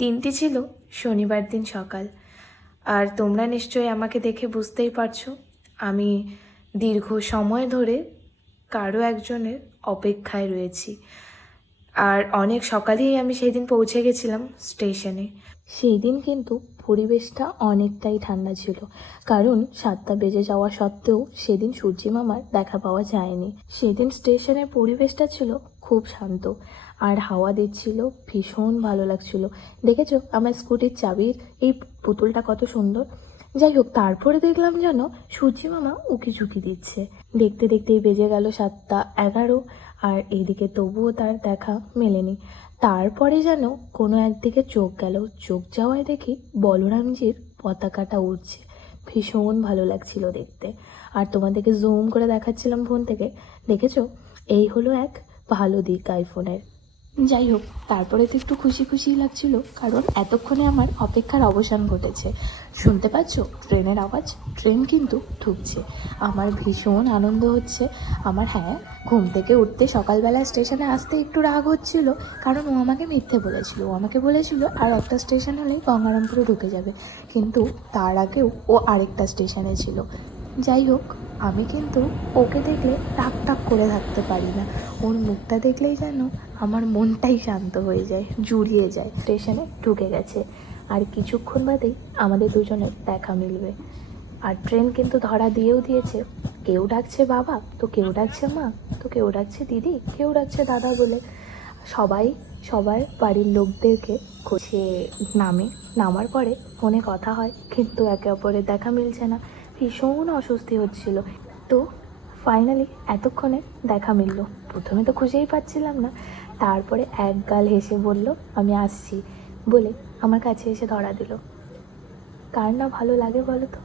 দিনটি ছিল শনিবার দিন সকাল। আর তোমরা নিশ্চয়ই আমাকে দেখে বুঝতেই পারছো আমি দীর্ঘ সময় ধরে কারো একজনের অপেক্ষায় রয়েছি। আর অনেক সকালেই আমি সেই দিন পৌঁছে গেছিলাম স্টেশনে। সেই দিন কিন্তু পরিবেশটা অনেকটাই ঠান্ডা ছিল, কারণ 7টা বেজে যাওয়া সত্ত্বেও সেদিন সূর্যি মামার দেখা পাওয়া যায়নি। সেদিন স্টেশনের পরিবেশটা ছিল খুব শান্ত, আর হাওয়া দিচ্ছিল, ভীষণ ভালো লাগছিল। দেখেছো আমার স্কুটির চাবির এই পুতুলটা কত সুন্দর। যাই হোক, তারপরে দেখলাম যেন সূর্যি মামা উকি ঝুঁকি দিচ্ছে। দেখতে দেখতেই বেজে গেল 7টা 11, আর এইদিকে তবুও তার দেখা মেলেনি। তারপরে যেন কোনো একদিকে চোখ গেল, চোখ যাওয়ায় দেখি বলরামজির পতাকাটা উড়ছে। ভীষণ ভালো লাগছিল দেখতে, আর তোমাদেরকে জুম করে দেখাচ্ছিলাম ফোন থেকে। দেখেছো, এই হলো এক ভালো দিক আইফোনের। যাই হোক, তারপরে তো একটু খুশি খুশিই লাগছিল, কারণ এতক্ষণে আমার অপেক্ষার অবসান ঘটেছে। শুনতে পাচ্ছ ট্রেনের আওয়াজ? ট্রেন কিন্তু ঢুকছে। আমার ভীষণ আনন্দ হচ্ছে। আমার ঘুম থেকে উঠতে সকালবেলা স্টেশনে আসতে একটু রাগ হচ্ছিল, কারণ ও আমাকে মিথ্যে বলেছিল। ও আমাকে বলেছিল আর একটা স্টেশন হলেই গঙ্গারামপুরে ঢুকে যাবে, কিন্তু তার আগেও ও আরেকটা স্টেশনে ছিল। যাই হোক, আমি কিন্তু ওকে দেখলে টাক টাক করে থাকতে পারি না। ওর মুখটা দেখলেই যেন আমার মনটাই শান্ত হয়ে যায়, জুড়িয়ে যায়। স্টেশনে ঢুকে গেছে, আর কিছুক্ষণ বাদেই আমাদের দুজনের দেখা মিলবে। আর ট্রেন কিন্তু ধরা দিয়েও দিয়েছে। কেউ ডাকছে বাবা, তো কেউ ডাকছে মা, তো কেউ ডাকছে দিদি, কেউ ডাকছে দাদা বলে। সবাই সবার বাড়ির লোকদেরকে খুঁজে নামার পরে ফোনে কথা হয়, কিন্তু একে অপরের দেখা মিলছে না। ভীষণ অস্বস্তি হচ্ছিল। তো ফাইনালি এতক্ষণে দেখা মিলল। প্রথমে তো খুঁজেই পাচ্ছিলাম না, তারপরে এক গাল হেসে বলল আমি আসছি বলে আমার কাছে এসে ধরা দিল। কার না ভালো লাগে বলো তো?